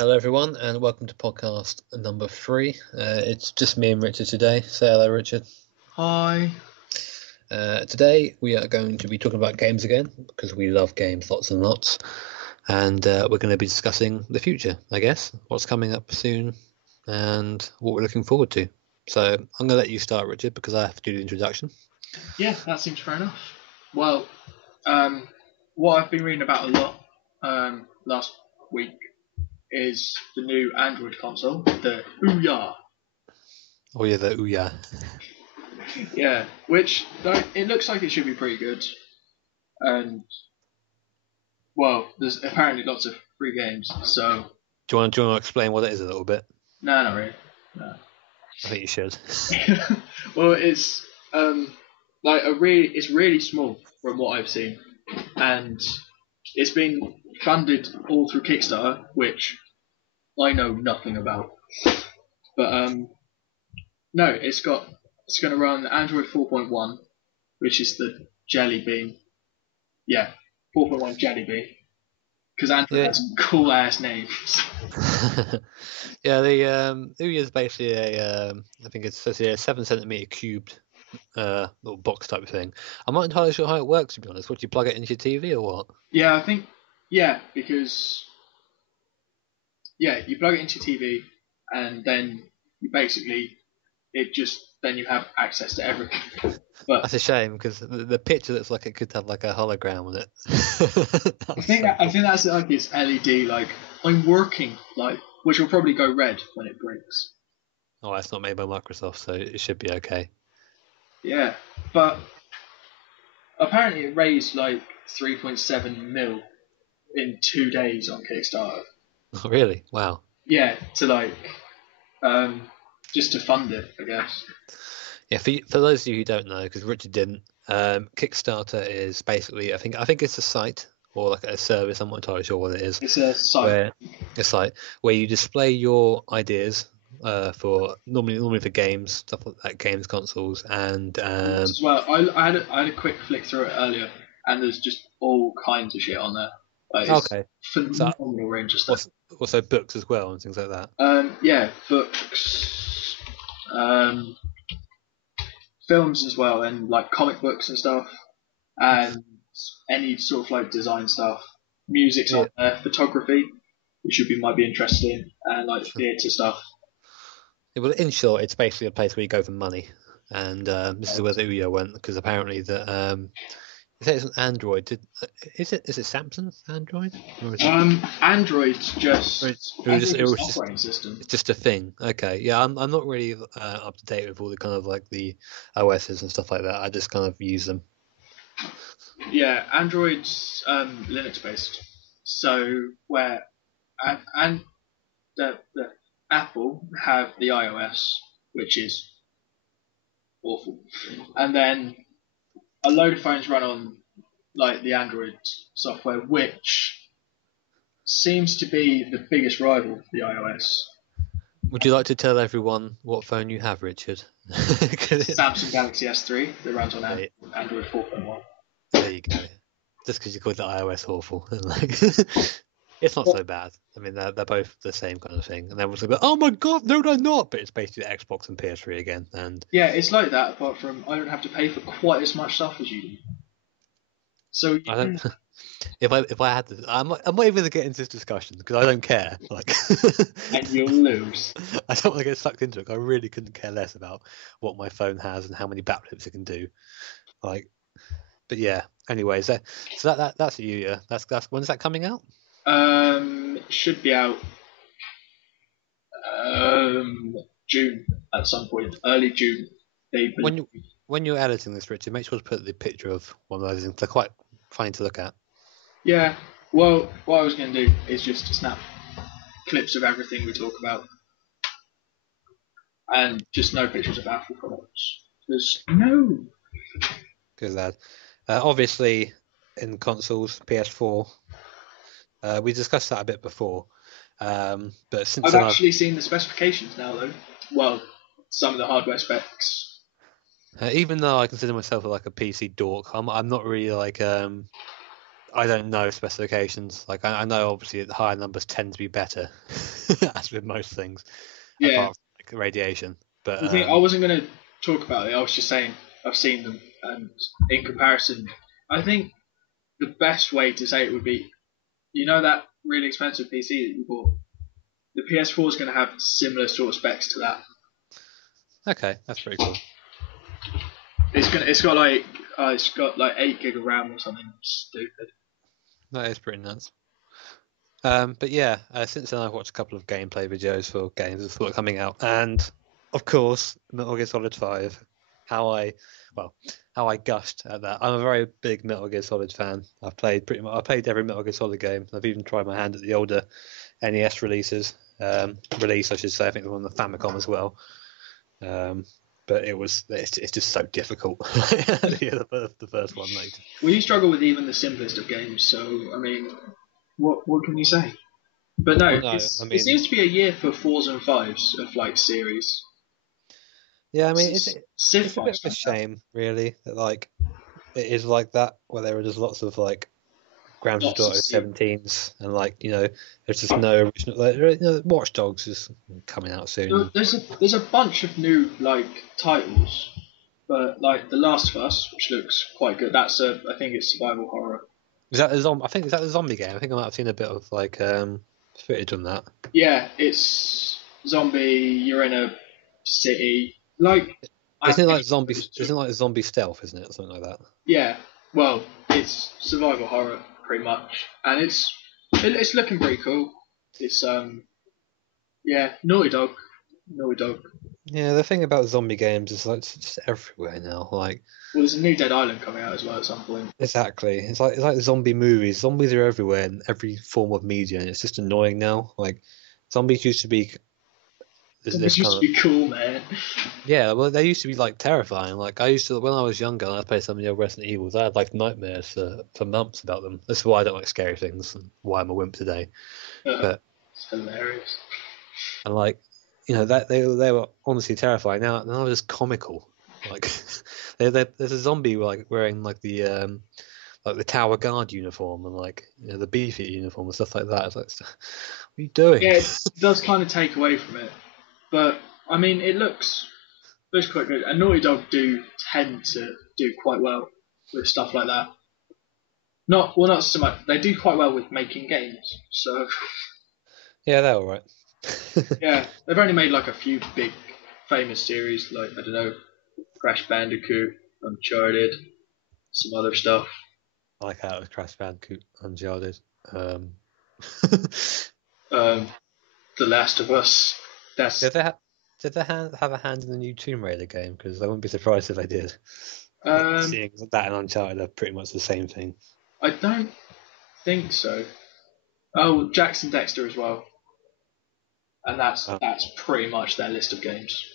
Hello, everyone, and welcome to podcast number 3. It's just me and Richard today. Say hello, Richard. Hi. Today we are going to be talking about games again because we love games lots and lots, and we're going to be discussing the future, I guess, what's coming up soon, and what we're looking forward to. So I'm going to let you start, Richard, because I have to do the introduction. Yeah, that seems fair enough. Well, what I've been reading about a lot last week is the new Android console, the Ouya. Oh yeah, the Ouya. Yeah, which it looks like it should be pretty good. And well, there's apparently lots of free games. So Do you want to explain what it is a little bit? no, not really. No. I think you should. Well, it's it's really small from what I've seen, and it's been funded all through Kickstarter, which I know nothing about. But no, it's going to run Android 4.1, which is the Jelly Bean. Yeah, 4.1 Jelly Bean, because Android has some cool ass names. Yeah, the Ouya is basically I think it's a 7 centimeter cubed little box type of thing. I'm not entirely sure how it works, to be honest. What, do you plug it into your TV or what? Yeah, I think because you plug it into your TV, and then you basically then you have access to everything. But That's a shame because the picture looks like it could have like a hologram on it. I think that's like its LED, like I'm working, which will probably go red when it breaks. Oh, it's not made by Microsoft, so it should be okay. Yeah, but apparently it raised like 3.7 mil in 2 days on Kickstarter. Oh, really? Wow. Yeah, to just to fund it, I guess. Yeah, for those of you who don't know, because Richard didn't, Kickstarter is basically I think it's a site or like a service. I'm not entirely sure what it is. It's a site. Where you display your ideas for normally for games, stuff like games consoles, and well, I had a quick flick through it earlier, and there's just all kinds of shit on there. Okay. Phenomenal range of stuff. Also books as well and things like that. Yeah, books, films as well, and like comic books and stuff, and any sort of like design stuff. Music's on there, photography, which might be interesting, and like theatre stuff. Yeah, well, in short, it's basically a place where you go for money, and this is where the Ouya went because apparently you say it's an Android. Is it Samsung's Android? Or is it... Android's just operating system. It's just a thing. Okay, yeah, I'm not really up to date with all the kind of like the OSs and stuff like that. I just kind of use them. Yeah, Android's Linux based. So where and the Apple have the iOS, which is awful, and then a load of phones run on like the Android software, which seems to be the biggest rival for the iOS. Would you like to tell everyone what phone you have, Richard? Samsung Galaxy S3 that runs on Android 4.1. There you go. Just because you called the iOS awful. It's not so bad. I mean, they're both the same kind of thing. And everyone's like, oh my god, no, they're not. But it's basically Xbox and PS3 again. And yeah, it's like that. Apart from I don't have to pay for quite as much stuff as you do. So I don't. If I had to, I'm not even going to get into this discussion because I don't care. Like, and you'll lose. I don't want to get sucked into it. I really couldn't care less about what my phone has and how many backflips it can do. Like, but yeah. Anyways, so that's a Ouya. That's when's that coming out? Should be out June at some point, early June. When you're editing this, Richard, make sure to put the picture of one of those things. They're quite funny to look at. Yeah. Well, what I was going to do is just to snap clips of everything we talk about, and just no pictures of Apple products. There's no. Good lad. Obviously, in consoles, PS4. We discussed that a bit before, but since I've actually seen the specifications now, though. Well, some of the hardware specs. Even though I consider myself like a PC dork, I'm not really like I don't know specifications. Like I know obviously the higher numbers tend to be better. as with most things, Yeah. apart from like, radiation. But The thing, I wasn't going to talk about it. I was just saying I've seen them, and in comparison, I think the best way to say it would be, that really expensive PC that you bought. The PS4 is going to have similar sort of specs to that. okay, that's pretty cool. It's got like 8 gig of RAM or something stupid. That is pretty nuts. But yeah, since then I've watched a couple of gameplay videos for games that are coming out, and of course, Metal Gear Solid 5. How I gushed at that. I'm a very big Metal Gear Solid fan. I played every Metal Gear Solid game. I've even tried my hand at the older NES releases. I should say. I think they were on the Famicom as well. But it's just so difficult. The first one, mate. Well, you struggle with even the simplest of games, so I mean, what can you say? But no, it seems to be a year for 4s and 5s of like series. Yeah, I mean, it's a bit of a shame, really, that like it is like that, where there are just lots of like Grand Theft Auto 17s, and like there's just no original. Like, Watch Dogs is coming out soon. There's a bunch of new like titles, but like The Last of Us, which looks quite good. I think it's survival horror. Is that I think is that the zombie game? I think I might have seen a bit of like footage on that. Yeah, it's zombie. You're in a city. Like isn't it like zombie? Isn't it like zombie stealth? Isn't it, or something like that? Yeah. Well, it's survival horror pretty much, and it's looking pretty cool. It's Naughty Dog. Yeah, the thing about zombie games is like it's just everywhere now. Like, well, there's a new Dead Island coming out as well at some point. Exactly. It's like zombie movies. Zombies are everywhere in every form of media, and it's just annoying now. Like, zombies used to be. Zombies used to be cool, man. Yeah, well, they used to be like terrifying. Like I used to when I was younger, and I played some of the old Resident Evils. I had like nightmares for months about them. That's why I don't like scary things, and why I'm a wimp today. But it's hilarious. And like, that they were honestly terrifying. Now they're just comical. Like, there's a zombie like wearing like the Tower Guard uniform and like the Beefy uniform and stuff like that. It's like, what are you doing? Yeah, it does kind of take away from it, but I mean, it looks quite good. And Naughty Dog do tend to do quite well with stuff like that. Not so much. They do quite well with making games. So yeah, they're all right. Yeah, they've only made like a few big famous series, like I don't know, Crash Bandicoot, Uncharted, some other stuff. I like how it was Crash Bandicoot, Uncharted. The Last of Us. Did they have a hand in the new Tomb Raider game? Because I wouldn't be surprised if they did. Seeing that and Uncharted are pretty much the same thing. I don't think so. Oh, Jackson Dexter as well. And that's pretty much their list of games.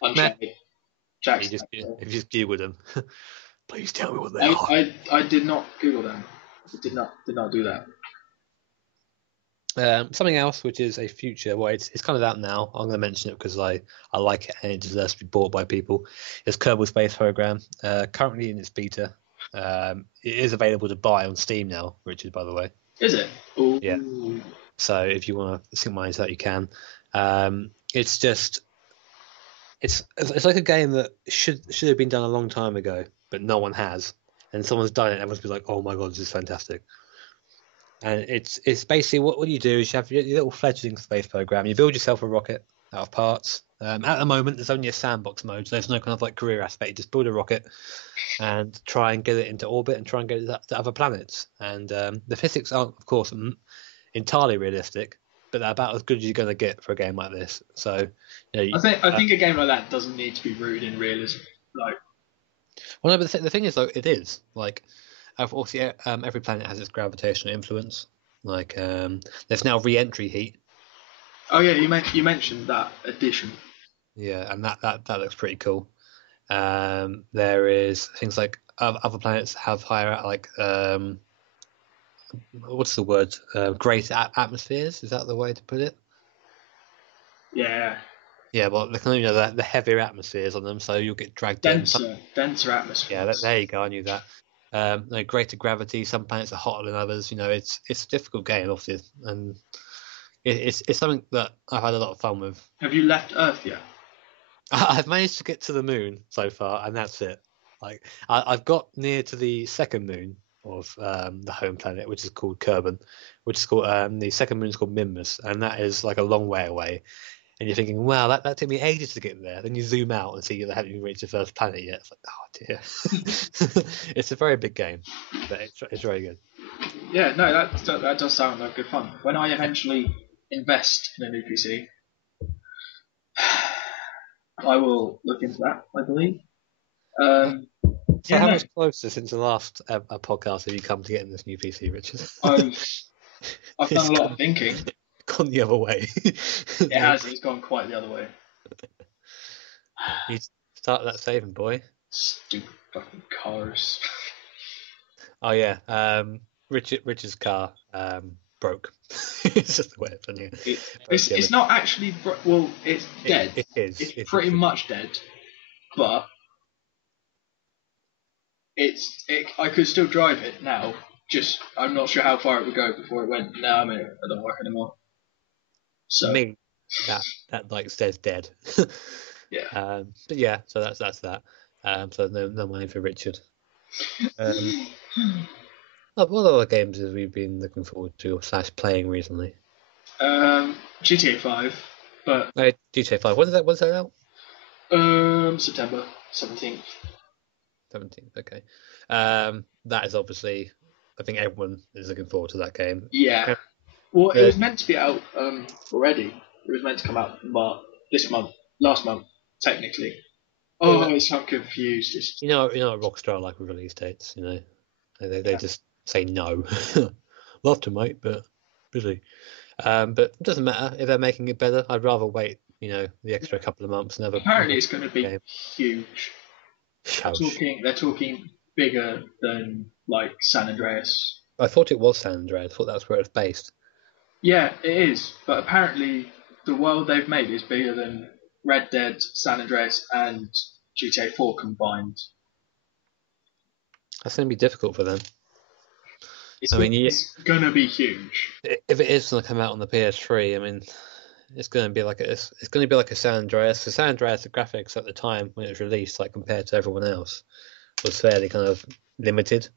Uncharted, Jackson. If you just Googled them, please tell me what they are. I did not Google them. I did not do that. Something else, which is a future. Well, it's kind of out now. I'm going to mention it because I like it and it deserves to be bought by people. It's Kerbal Space Program. Currently in its beta. It is available to buy on Steam now, Richard, by the way. Is it? Ooh. Yeah. So if you want to sink money into that, you can. It's like a game that should have been done a long time ago, but no one has. And someone's done it, and everyone's been like, "Oh my god, this is fantastic!" And it's basically what you do is you have your little fledgling space program. You build yourself a rocket out of parts. At the moment, there's only a sandbox mode, so there's no kind of like career aspect. You just build a rocket and try and get it into orbit and try and get it to other planets. And the physics aren't, of course, entirely realistic, but they're about as good as you're going to get for a game like this. So, I think a game like that doesn't need to be rooted in realism. Like, well, no, but the thing is, though, it is like. Obviously, every planet has its gravitational influence. Like, there's now re-entry heat. Oh yeah, you mentioned that addition. Yeah, and that looks pretty cool. There is things like other planets have higher what's the word? Greater atmospheres. Is that the way to put it? Yeah. Yeah, well, the heavier atmospheres on them, so you'll get dragged denser atmospheres. Yeah, there you go. I knew that. Greater gravity. Some planets are hotter than others. It's a difficult game, obviously, and it's something that I've had a lot of fun with. Have you left Earth yet? I've managed to get to the moon so far, and that's it. Like I've got near to the second moon of the home planet, which is called Kerbin, which is called the second moon is called Minmus, and that is like a long way away. And you're thinking, wow, that took me ages to get there. Then you zoom out and see you haven't even reached the first planet yet. It's like, oh dear. It's a very big game, but it's very good. Yeah, no, that does sound like good fun. When I eventually invest in a new PC, I will look into that, I believe. So how much closer since the last podcast have you come to getting this new PC, Richard? I've done a lot of thinking. Gone the other way. It has. It's gone quite the other way. You start that saving, boy. Stupid fucking cars. Oh yeah. Richard's car broke. It's just the way it's funny. It's not actually well. It's dead. It is. It's pretty much dead, but I could still drive it now. Just I'm not sure how far it would go before it went. No, I mean it don't work anymore. So me, that like says dead. Yeah. But yeah, so that's that. So no money for Richard. What other games have we been looking forward to / playing recently? GTA 5, but GTA 5. When's that out? September 17th. 17th. Okay. That is obviously. I think everyone is looking forward to that game. Yeah. Well, it was meant to be out already. It was meant to come out last month, technically. Oh, I'm confused. You know, Rockstar like with release dates. You know, they just say no. Love to, mate, but busy. But it doesn't matter if they're making it better. I'd rather wait. You know, the extra couple of months. Apparently, it's going to be huge. They're talking bigger than like San Andreas. I thought it was San Andreas. I thought that's where it's based. Yeah, it is. But apparently, the world they've made is bigger than Red Dead, San Andreas, and GTA 4 combined. That's going to be difficult for them. It's going to be huge. If it is going to come out on the PS3, I mean, it's going to be like a San Andreas. The San Andreas, the graphics at the time when it was released, like compared to everyone else, was fairly kind of limited.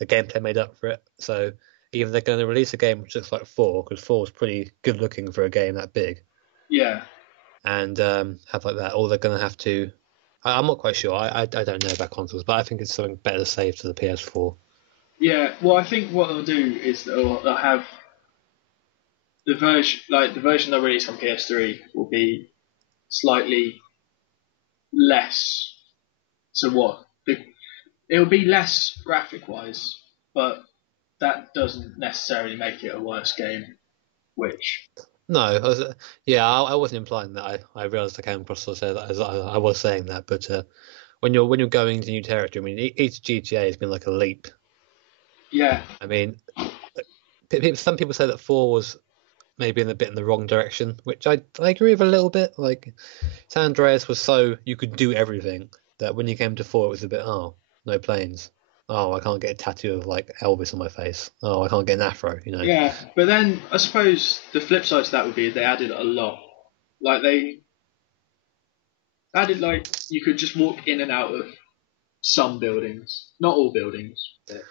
The gameplay made up for it. So either they're going to release a game which looks like 4, because 4 is pretty good looking for a game that big. Yeah. And have like that, or they're going to have to. I'm not quite sure. I don't know about consoles, but I think it's something better to save to the PS4. Yeah. Well, I think what they'll do is they'll have the version they'll release on PS3 will be slightly less. So what? It'll be less graphic wise, but that doesn't necessarily make it a worse game. Which no, I wasn't implying that. I realised I came across to say that as I was saying that, but when you're going into new territory, I mean, each GTA has been like a leap. Yeah. I mean, some people say that 4 was maybe in the wrong direction, which I agree with a little bit. Like San Andreas was so you could do everything that when you came to 4, it was a bit no planes. Oh, I can't get a tattoo of like Elvis on my face. Oh, I can't get an afro, you know. Yeah, but then I suppose the flip side to that would be they added a lot. Like they added like you could just walk in and out of some buildings, not all buildings. But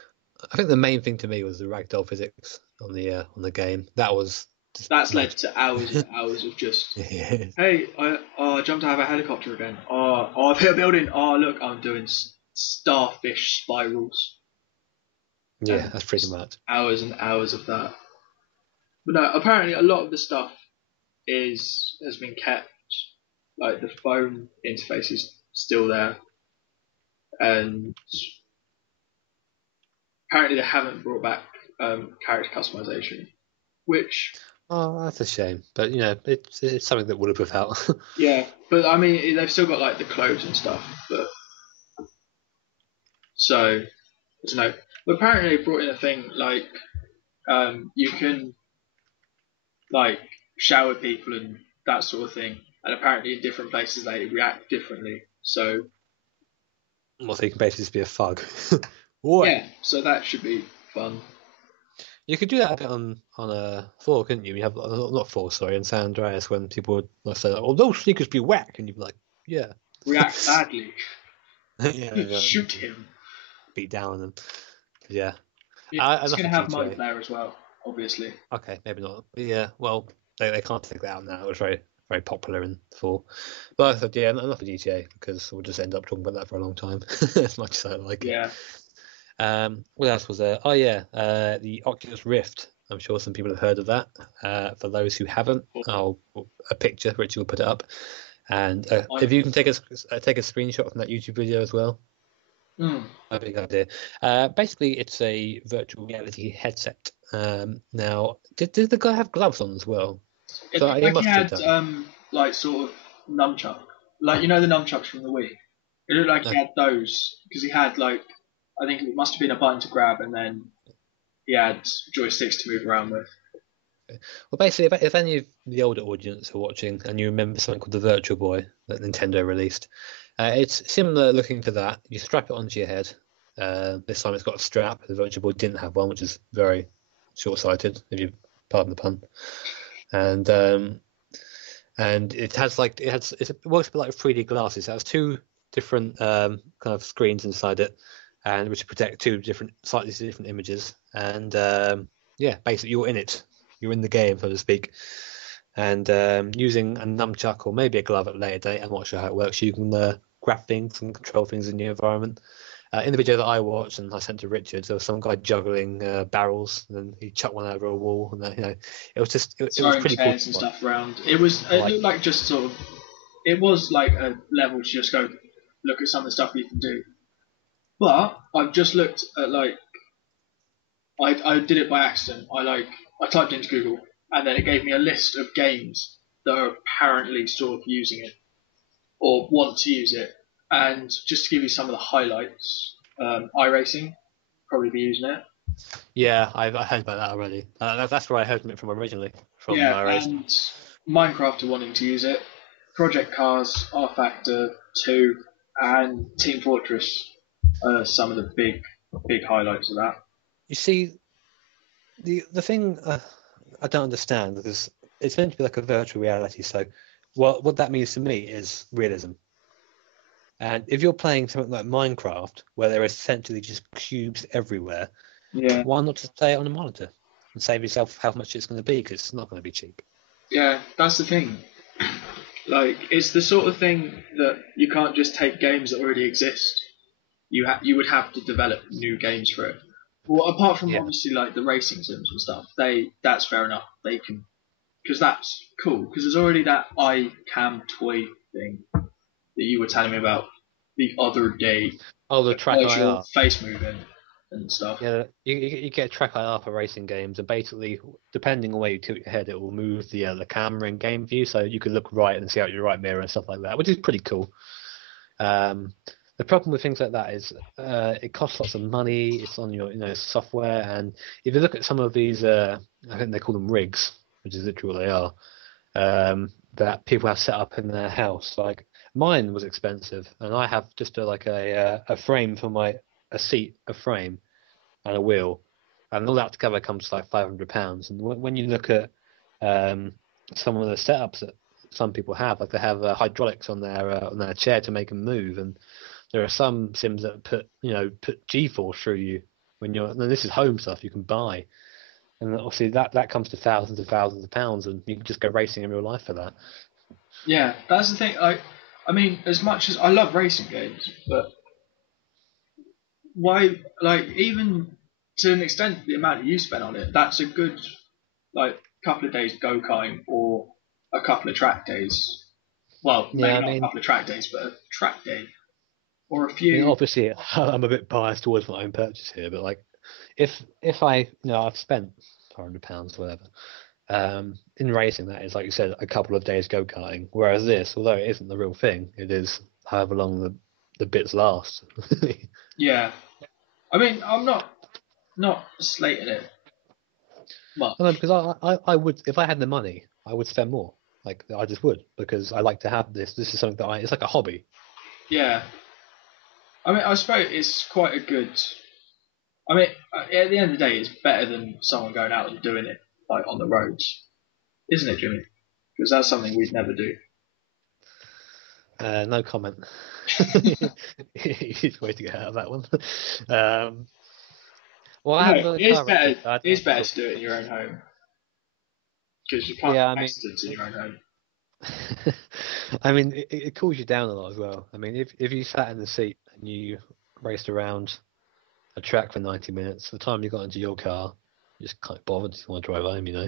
I think the main thing to me was the ragdoll physics on the game. That's led to hours and hours of just yeah. Hey, I jumped out of a helicopter again. Oh, I've hit a building. Oh, look, I'm doing starfish spirals. Yeah, that's pretty much. Hours and hours of that. But no, apparently a lot of the stuff has been kept. Like the phone interface is still there, and apparently they haven't brought back character customization, which. Oh, that's a shame. But you know, it's something that would have without. Yeah, but I mean, they've still got like the clothes and stuff, but. So, I don't know. But apparently they brought in a thing like you can like shower people and that sort of thing, and apparently in different places they react differently. So, well, so you can basically just be a thug. Yeah, so that should be fun. You could do that a bit on a 4, couldn't you? You have not 4, sorry, in San Andreas when people would like, say, "Oh, those sneakers be whack," and you'd be like, "Yeah, React badly. yeah, Shoot him. beat down on them." Yeah, It's enough going of to have GTA. multiplayer as well, obviously. Okay, maybe not. But yeah, well, they can't take that out now. It was very popular in 4. But I thought, yeah, enough of GTA because we'll just end up talking about that for a long time, as much as I like it. Yeah. What else was there? Oh yeah, the Oculus Rift. I'm sure some people have heard of that. For those who haven't, a picture, Richie will put it up. And if you can take a screenshot from that YouTube video as well. A big idea. Basically, it's a virtual reality headset. Now, did the guy have gloves on as well? It So looked he like he must have had done. like sort of nunchuck, like you know the nunchucks from the Wii. It looked like he had those because he had like I think it must have been a button to grab and then he had joysticks to move around with. Well, basically, if any of the older audience are watching and you remember something called the Virtual Boy that Nintendo released, it's similar looking to that. You strap it onto your head. This time it's got a strap. The Virtual Boy didn't have one, which is very short-sighted, if you pardon the pun. And it has it works a bit like 3D glasses. It has 2 different kind of screens inside it, and which protect 2 slightly different images. And yeah, basically you're in it. You're in the game, so to speak. And using a nunchuck or maybe a glove at a later date, I'm not sure how it works. You can grab things and control things in your environment. In the video that I watched and I sent to Richard, there was some guy juggling barrels, and then he chucked one over a wall, and then, it was just it was pretty cool. And stuff around. It looked like just sort of. It was like a level to just go look at some of the stuff you can do. But I've just looked at like. I did it by accident. I typed into Google and then it gave me a list of games that are apparently sort of using it or want to use it. And just to give you some of the highlights, iRacing probably be using it. Yeah, I heard about that already. That's where I heard it from originally. From iRacing. And Minecraft are wanting to use it. Project Cars, R Factor 2, and Team Fortress are some of the big highlights of that. You see, the thing I don't understand because it's meant to be like a virtual reality. So, what that means to me is realism. And if you're playing something like Minecraft, where there are essentially just cubes everywhere, why not just play it on a monitor and save yourself how much it's going to be? Because it's not going to be cheap. Yeah, that's the thing. Like, it's the sort of thing that you can't just take games that already exist. You would have to develop new games for it. Well, apart from obviously like the racing sims and stuff, that's fair enough. They can, because that's cool. Because there's already that iCam toy thing that you were telling me about the other day. Oh, the track IR. Face moving and stuff. Yeah, you get track IR for racing games, and basically, depending on where you tilt your head, it will move the camera in game view, so you can look right and see out your right mirror and stuff like that, which is pretty cool. The problem with things like that is it costs lots of money. It's on your software, and if you look at some of these, I think they call them rigs, which is literally what they are, that people have set up in their house. Like mine was expensive, and I have just a frame for a seat, a frame, and a wheel, and all that together comes to like £500. And when you look at some of the setups that some people have, like they have hydraulics on their chair to make them move, and there are some sims that put G-force through you when you're. And this is home stuff you can buy, and obviously that comes to thousands and thousands of pounds, and you can just go racing in real life for that. Yeah, that's the thing. I mean, as much as I love racing games, but why? Like, even to an extent, the amount you spend on it, that's a good couple of days go-karting or a couple of track days. Well, maybe not a couple of track days, but a track day. Or a few. Obviously, I'm a bit biased towards my own purchase here, but like, if I've spent £400 or whatever, in racing, that is, like you said, a couple of days go karting. Whereas this, although it isn't the real thing, it is however long the bits last. Yeah, I mean, I'm not slating it. Much. No, because I would, if I had the money, I would spend more. Like I just would, because I like to have this. This is something that it's like a hobby. Yeah. I mean, I suppose it's quite a good. I mean, at the end of the day, it's better than someone going out and doing it like on the roads, isn't it, Jimmy? Because that's something we'd never do. No comment. Easiest way to get out of that one. Well, I haven't got a car. It's better to do it in your own home because you can't have accidents in your own home. I mean, it cools you down a lot as well. I mean, if you sat in the seat and you raced around a track for 90 minutes, the time you got into your car, you just can't bother. You want to drive home, you know.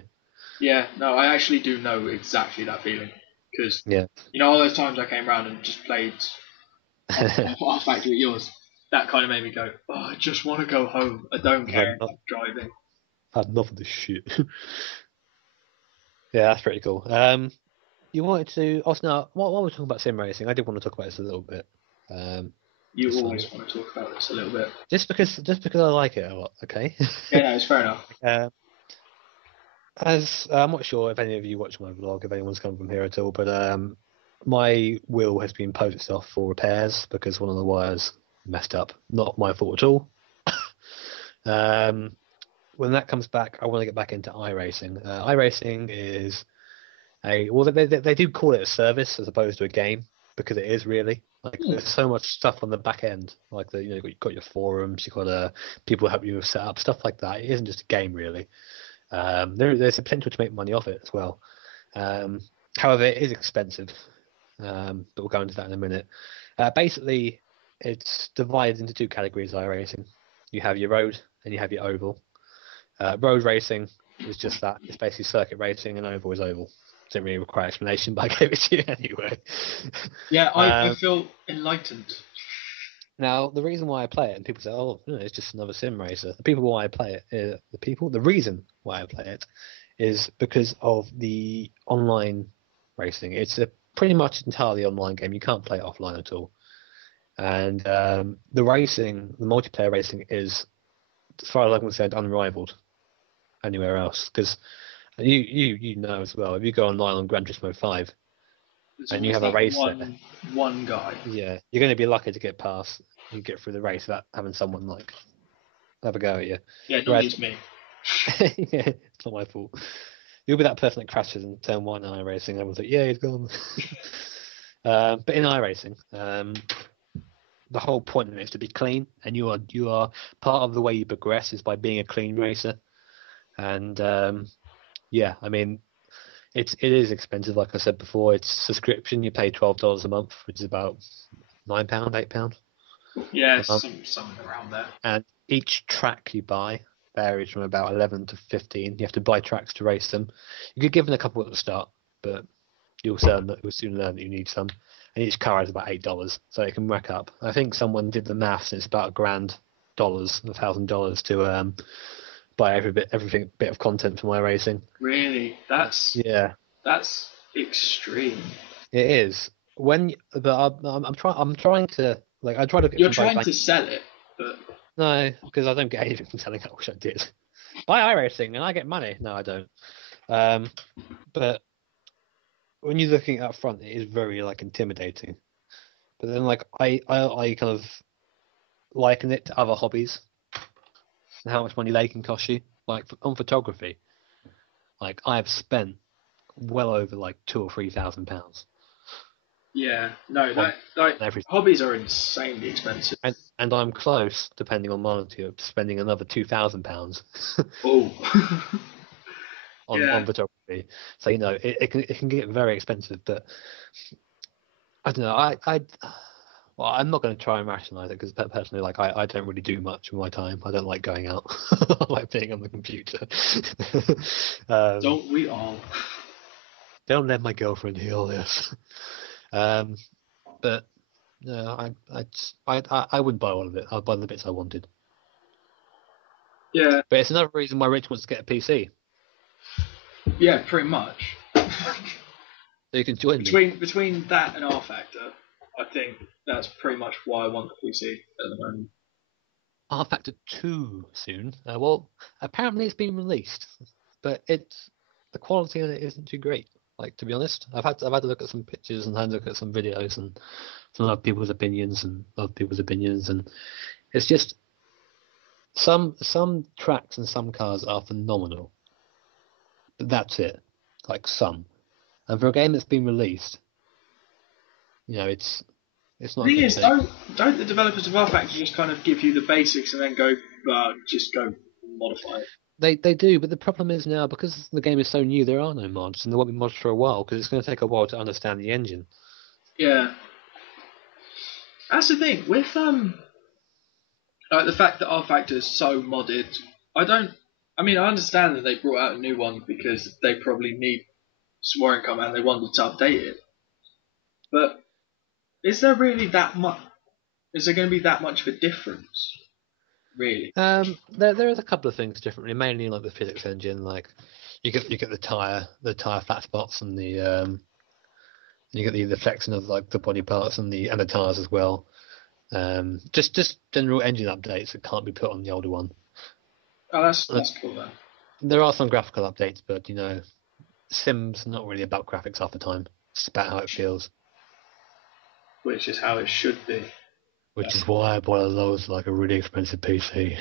Yeah, no, I actually do know exactly that feeling because all those times I came around and just played our factory at yours, that kind of made me go, oh, I just want to go home. I don't care about driving. I had enough of this shit. Yeah, that's pretty cool. You wanted to also now while we're talking about sim racing, I did want to talk about this a little bit. You always want to talk about this a little bit. Just because I like it a lot, okay? Yeah, no, it's fair enough. As I'm not sure if any of you watch my vlog, if anyone's come from here at all, but my wheel has been posted off for repairs because one of the wires messed up. Not my fault at all. When that comes back, I want to get back into iRacing. iRacing is they do call it a service as opposed to a game because it is really like there's so much stuff on the back end. Like you've got your forums, you've got people help you with setup stuff like that. It isn't just a game really. There's a potential to make money off it as well. However, it is expensive, but we'll go into that in a minute. Basically, it's divided into two categories of iRacing. You have your road and you have your oval. Road racing is just that. It's basically circuit racing, and oval is oval. Doesn't really require explanation, but I gave it to you anyway. Yeah, I feel enlightened. Now, the reason why I play it, and people say, "Oh, it's just another sim racer." The reason why I play it is because of the online racing. It's a pretty much entirely online game. You can't play it offline at all. And the multiplayer racing is, as far as I'm concerned, unrivaled anywhere else. Because you know as well, if you go online on Gran Turismo 5 and you have a race one guy, yeah, you're going to be lucky to get past and get through the race without having someone like have a go at you. Yeah, don't use me. Yeah, it's not my fault. You'll be that person that crashes in turn 1 in iRacing. Everyone's like, yeah, he's gone. But in iRacing, the whole point of it is to be clean, and you are part of the way you progress is by being a clean racer. And yeah, I mean, it is expensive. Like I said before, it's subscription. You pay $12 a month, which is about £9, £8. Yeah, something around there. And each track you buy varies from about 11 to 15. You have to buy tracks to race them. You get given a couple at the start, but you'll soon learn that you need some. And each car is about $8, so it can rack up. I think someone did the maths, and it's about $1,000 to buy every bit of content for my racing. Really? That's extreme. It is. I'm trying to like I try to get. You're trying to sell it, but no, because I don't get anything from selling it. I wish I did. Buy iRacing and I get money. No, I don't. But when you're looking up front, it is very like intimidating. But then like I kind of liken it to other hobbies and how much money they can cost you. Like on photography, like I have spent well over like £2,000 or £3,000. Yeah, no, hobbies are insanely expensive. And I'm close, depending on monetary, of spending another £2,000. Oh. on photography. So it can get very expensive, but I don't know. I'm not going to try and rationalize it because personally, like I don't really do much with my time. I don't like going out. I like being on the computer. Don't we all? Don't let my girlfriend hear all this. But no, I wouldn't buy all of it. I'll buy the bits I wanted. Yeah. But it's another reason why Rich wants to get a PC. Yeah, pretty much. So you can join me. Between that and R Factor, I think that's pretty much why I want the PC at the moment. R Factor 2 soon. Well, apparently it's been released, but the quality of it isn't too great. Like, to be honest, I've had to look at some pictures and had to look at some videos and some other people's opinions, and it's just Some tracks and some cars are phenomenal, but that's it. Like some, and for a game that's been released, it's not The a thing good is, thing. don't the developers of our factory just kind of give you the basics and then go, just go modify it? They do, but the problem is now because the game is so new, there are no mods, and there won't be mods for a while because it's going to take a while to understand the engine. Yeah, that's the thing with like the fact that our factor is so modded. I don't. I mean, I understand that they brought out a new one because they probably need some more income and they wanted to update it. But is there really that much? Is there going to be that much of a difference? Really? There is a couple of things differently, mainly like the physics engine, like you get the tire flat spots, and you get the flexing of like the body parts and the tires as well. Just general engine updates that can't be put on the older one. Oh, that's cool then. There are some graphical updates, but Sim's not really about graphics half the time. It's about how it feels. Which is how it should be. Which is why I bought a loads like a really expensive PC.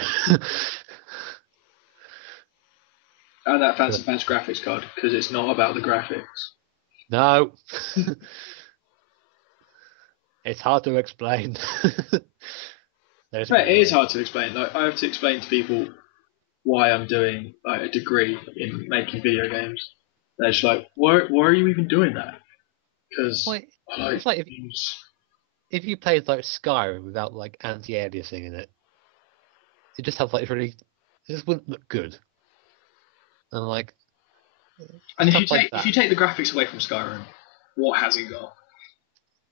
And that fancy graphics card, because it's not about the graphics. No. It's hard to explain. It is hard to explain. Like, I have to explain to people why I'm doing like a degree in making video games. They're just like, why are you even doing that? Because it's like if you played like Skyrim without like anti-aliasing in it, it just has like it just wouldn't look good. And like, and if you take the graphics away from Skyrim, what has it got?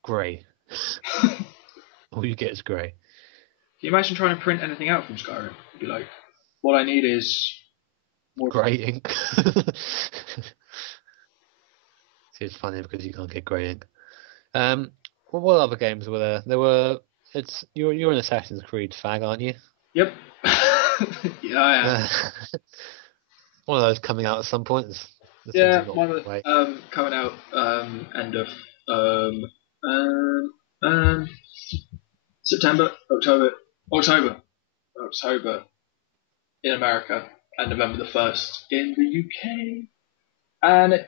Grey. All you get is grey. Can you imagine trying to print anything out from Skyrim? You'd be like, what I need is more grey ink. It's funny because you can't get grey ink. What other games were there? You're an Assassin's Creed fag, aren't you? Yep. Yeah, I am. One of those coming out at some point. Yeah, one coming out end of September, October in America, and November the 1st in the UK. And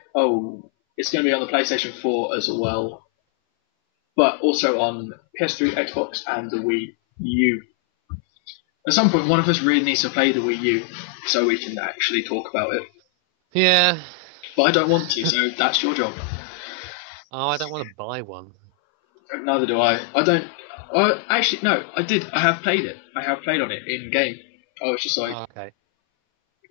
it's going to be on the PlayStation 4 as well, but also on PS3, Xbox, and the Wii U. At some point, one of us really needs to play the Wii U so we can actually talk about it. Yeah. But I don't want to, so that's your job. Oh, I don't want to buy one. Neither do I. I don't. Actually, no, I did. I have played it. I have played on it in game. I was just like, okay.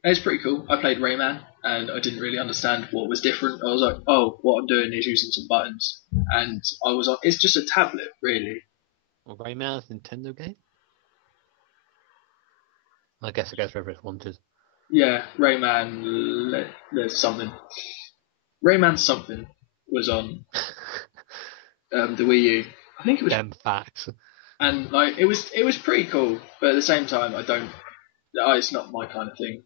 It's pretty cool. I played Rayman, and I didn't really understand what was different. I was like, what I'm doing is using some buttons. And I was like, it's just a tablet, really. Well, Rayman's a Nintendo game? I guess it goes wherever it's wanted. Yeah, Rayman, there's something. Rayman something was on the Wii U. I think it was. Them facts. And like, it was pretty cool, but at the same time, it's not my kind of thing.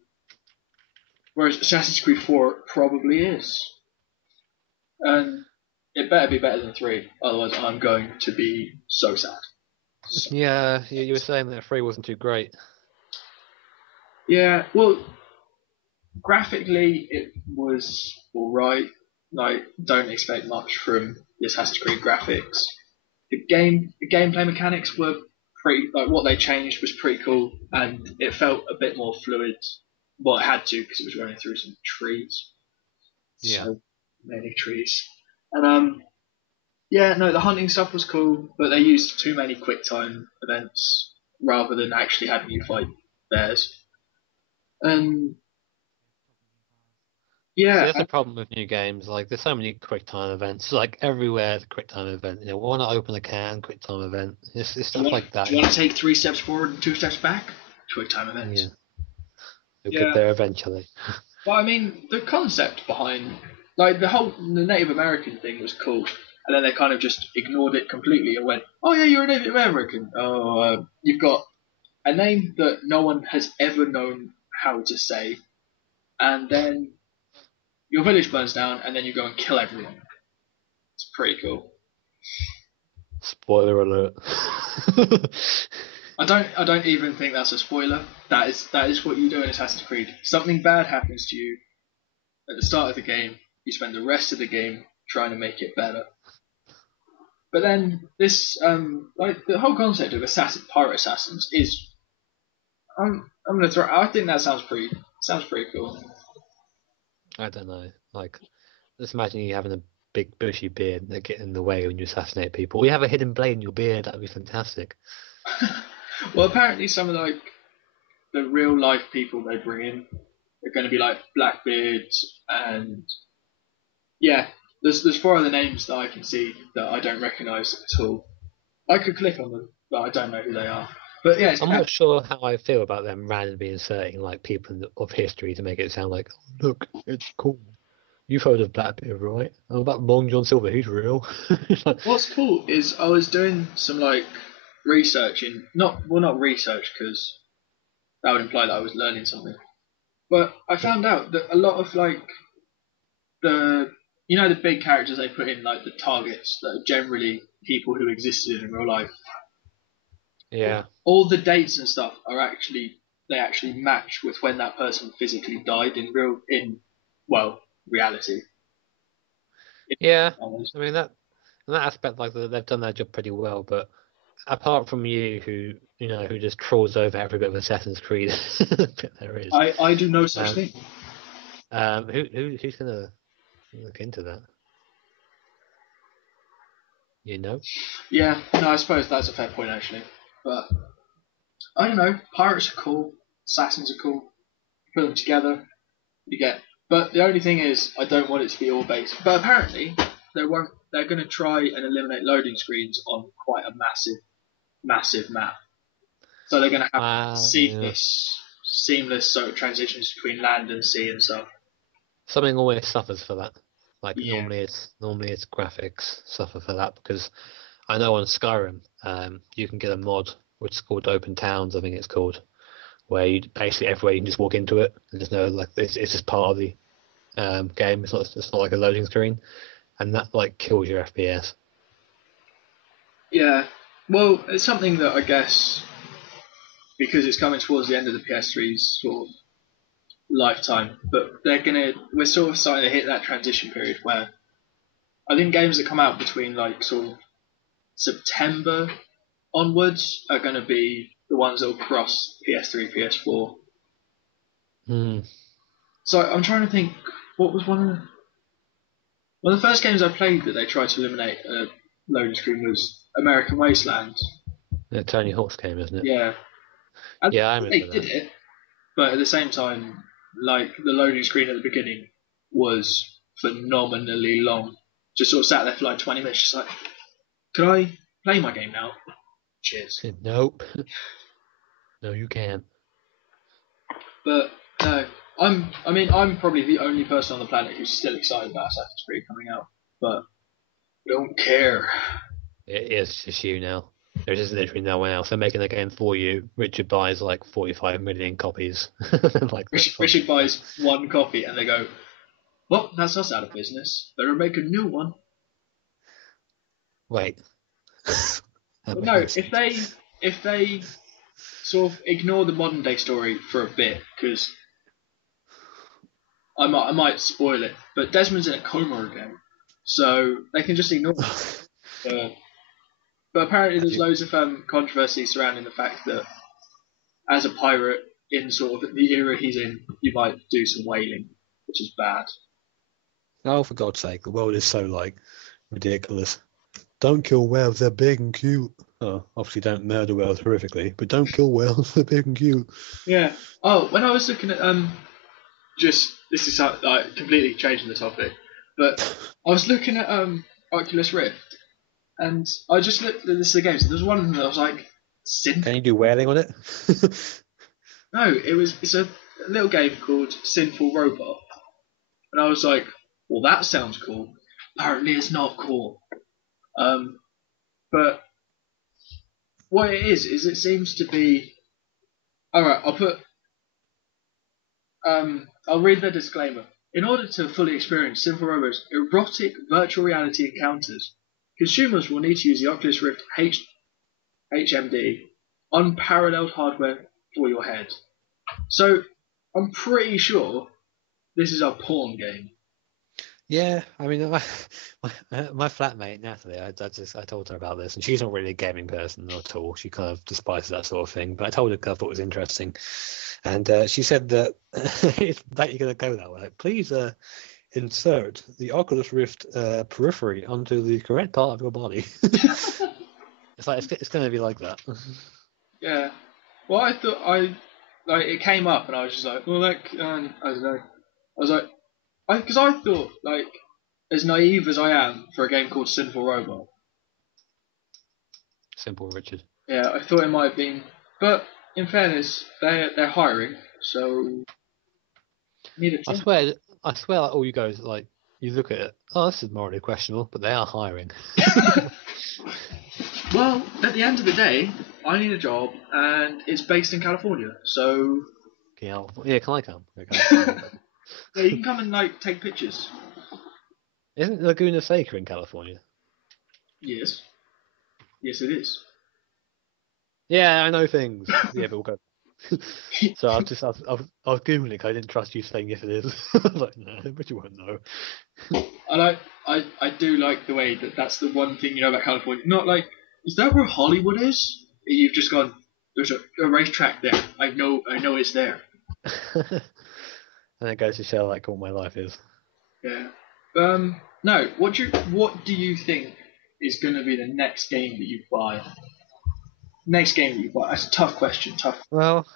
Whereas Assassin's Creed 4 probably is. And it better be better than 3, otherwise I'm going to be so sad. Yeah, you were saying that 3 wasn't too great. Yeah, well, graphically it was alright. Like, don't expect much from the Assassin's Creed graphics. The gameplay mechanics were pretty, like what they changed was pretty cool, and it felt a bit more fluid. Well, it had to because it was running through some trees. Yeah. So many trees. And the hunting stuff was cool, but they used too many quick time events rather than actually having you fight bears. And yeah, that's the problem with new games. Like, there's so many quick time events. Like everywhere, a quick time event. Want to open a can? Quick time event. It's stuff like that. Do you want to take 3 steps forward and 2 steps back? Quick time events. Yeah. You'll get there eventually. But I mean, the concept behind, like, the Native American thing was cool, and then they kind of just ignored it completely and went, "Oh yeah, you're a Native American. Oh, you've got a name that no one has ever known how to say, and then your village burns down, and then you go and kill everyone." It's pretty cool. Spoiler alert. I don't even think that's a spoiler. That is what you do in Assassin's Creed. Something bad happens to you at the start of the game. You spend the rest of the game trying to make it better. But then this, like the whole concept of pirate assassins is, I'm gonna throw. I think that sounds pretty cool. I don't know. Like, just imagine you having a big bushy beard that get in the way when you assassinate people. Or you have a hidden blade in your beard. That'd be fantastic. Well, apparently some of like the real life people they bring in are going to be like Blackbeards and yeah, there's four other names that I can see that I don't recognise at all. I could click on them, but I don't know who they are. But yeah, I'm not sure how I feel about them randomly inserting like people of history to make it sound like, oh, look, it's cool. You've heard of Blackbeard, right? Oh, about Long John Silver, he's real. what's cool is I was doing some like research not research because that would imply that I was learning something. But I found out that a lot of like the the big characters they put in like the targets that are generally people who existed in real life. Yeah. All the dates and stuff they actually match with when that person physically died in reality. Yeah. I mean that in that aspect, like they've done their job pretty well. But apart from you, who just trawls over every bit of Assassin's Creed bit there is. I do no such thing. Who's gonna look into that? You know? Yeah, no, I suppose that's a fair point actually. But I don't know. Pirates are cool. Assassins are cool. Put them together, you get. But the only thing is, I don't want it to be all based. But apparently, they're going to try and eliminate loading screens on quite a massive map. So they're going to have seamless sort of transitions between land and sea and stuff. Something always suffers for that. Like Yeah. normally it's graphics suffer for that because I know on Skyrim, you can get a mod which is called Open Towns, I think it's called, where you basically everywhere you can just walk into it. And there's no like it's just part of the game. It's not like a loading screen, and that like kills your FPS. Yeah. Well, it's something that I guess because it's coming towards the end of the PS3's sort of lifetime, but we're sort of starting to hit that transition period where I think games that come out between like sort of September onwards are going to be the ones that will cross PS3, PS4. So I'm trying to think, what was one of the first games I played that they tried to eliminate a loading screen was American Wasteland. The Tony Hawk's game, isn't it? Yeah. Yeah, I remember they did it, but at the same time, like the loading screen at the beginning was phenomenally long. Just sort of sat there for like 20 minutes, just like, can I play my game now? Cheers. Nope. No, you can. But no, I'm probably the only person on the planet who's still excited about Assassin's Creed coming out, but I don't care. It is just you now. There's just literally no one else. They're making the game for you. Richard buys like 45 million copies. Richard buys one copy and they go, well, that's us out of business. Better make a new one. Wait. But no, if they sort of ignore the modern day story for a bit, because I might spoil it, but Desmond's in a coma again, so they can just ignore it. But apparently there's loads of controversy surrounding the fact that as a pirate in sort of the era he's in, you might do some whaling, which is bad. Oh, for God's sake, the world is so like ridiculous. Don't kill whales, they're big and cute. Oh, obviously don't murder whales horrifically, but don't kill whales, they're big and cute. Yeah. Oh, when I was looking at this is like completely changing the topic, but I was looking at Oculus Rift, and I just looked at this game. So there was one of them that I was like, Can you do whaling on it? No, it's a little game called Sinful Robot, and I was like, well, that sounds cool. Apparently, it's not cool. But what it is it seems to be. Alright, I'll read the disclaimer. In order to fully experience Sinful Robot's erotic virtual reality encounters, consumers will need to use the Oculus Rift HMD unparalleled hardware for your head. So I'm pretty sure this is a porn game. Yeah, I mean, my flatmate Natalie, I told her about this, and she's not really a gaming person at all. She kind of despises that sort of thing. But I told her because I thought it was interesting, and she said that it's that you're going to go that way. Please insert the Oculus Rift periphery onto the correct part of your body. It's like it's going to be like that. Yeah. Well, I thought it came up, and I was just like, well, I don't know. I was like, because I thought, like, as naive as I am for a game called Sinful Robot. Simple, Richard. Yeah, I thought it might have been, but in fairness, they're hiring, so need a job. I swear, like, all you go is like, you look at it. Oh, this is morally questionable, but they are hiring. Well, at the end of the day, I need a job, and it's based in California, so Can I come? yeah, you can come and like take pictures. Isn't Laguna Seca in California? Yes, yes, it is. Yeah, I know things. Yeah, but we'll go. So I was googling it 'cause I didn't trust you saying yes it is. I was like, no, but you won't know. I do like the way that's the one thing you know about California. Not like, is that where Hollywood is? You've just gone, there's a racetrack there. I know it's there. And it goes to show like what my life is. Yeah. No. What do you think is going to be the next game that you buy? Next game that you buy. That's a tough question. Tough. Well,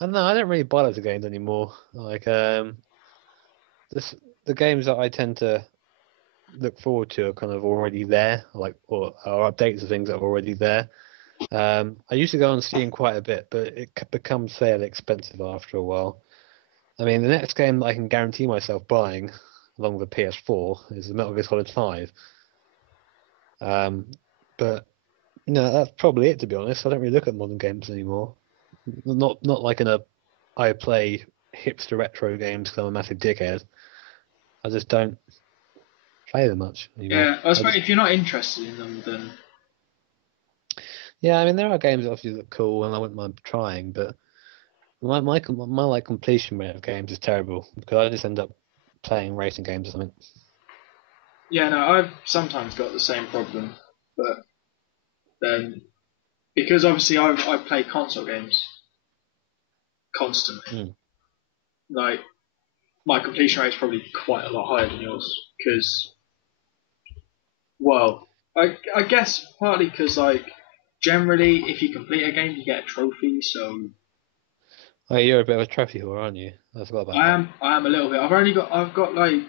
I don't know. I don't really buy loads of games anymore. Like the games that I tend to look forward to are kind of already there, like or are updates of things that are already there. I used to go on Steam quite a bit, but it becomes fairly expensive after a while. I mean, the next game that I can guarantee myself buying, along with the PS4, is Metal Gear Solid 5. But that's probably it, to be honest. I don't really look at modern games anymore. Not like I play hipster retro games because I'm a massive dickhead. I just don't play them much anymore. Yeah, I suppose if you're not interested in them, then yeah, I mean there are games that obviously look cool and I wouldn't mind trying, but my like completion rate of games is terrible because I just end up playing racing games or something. yeah, no, I've sometimes got the same problem, but then because obviously I play console games constantly, like my completion rate is probably quite a lot higher than yours because, well, I guess partly because like generally if you complete a game you get a trophy, so Oh, you're a bit of a trophy whore, aren't you? I forgot about that. I am a little bit. I've got like,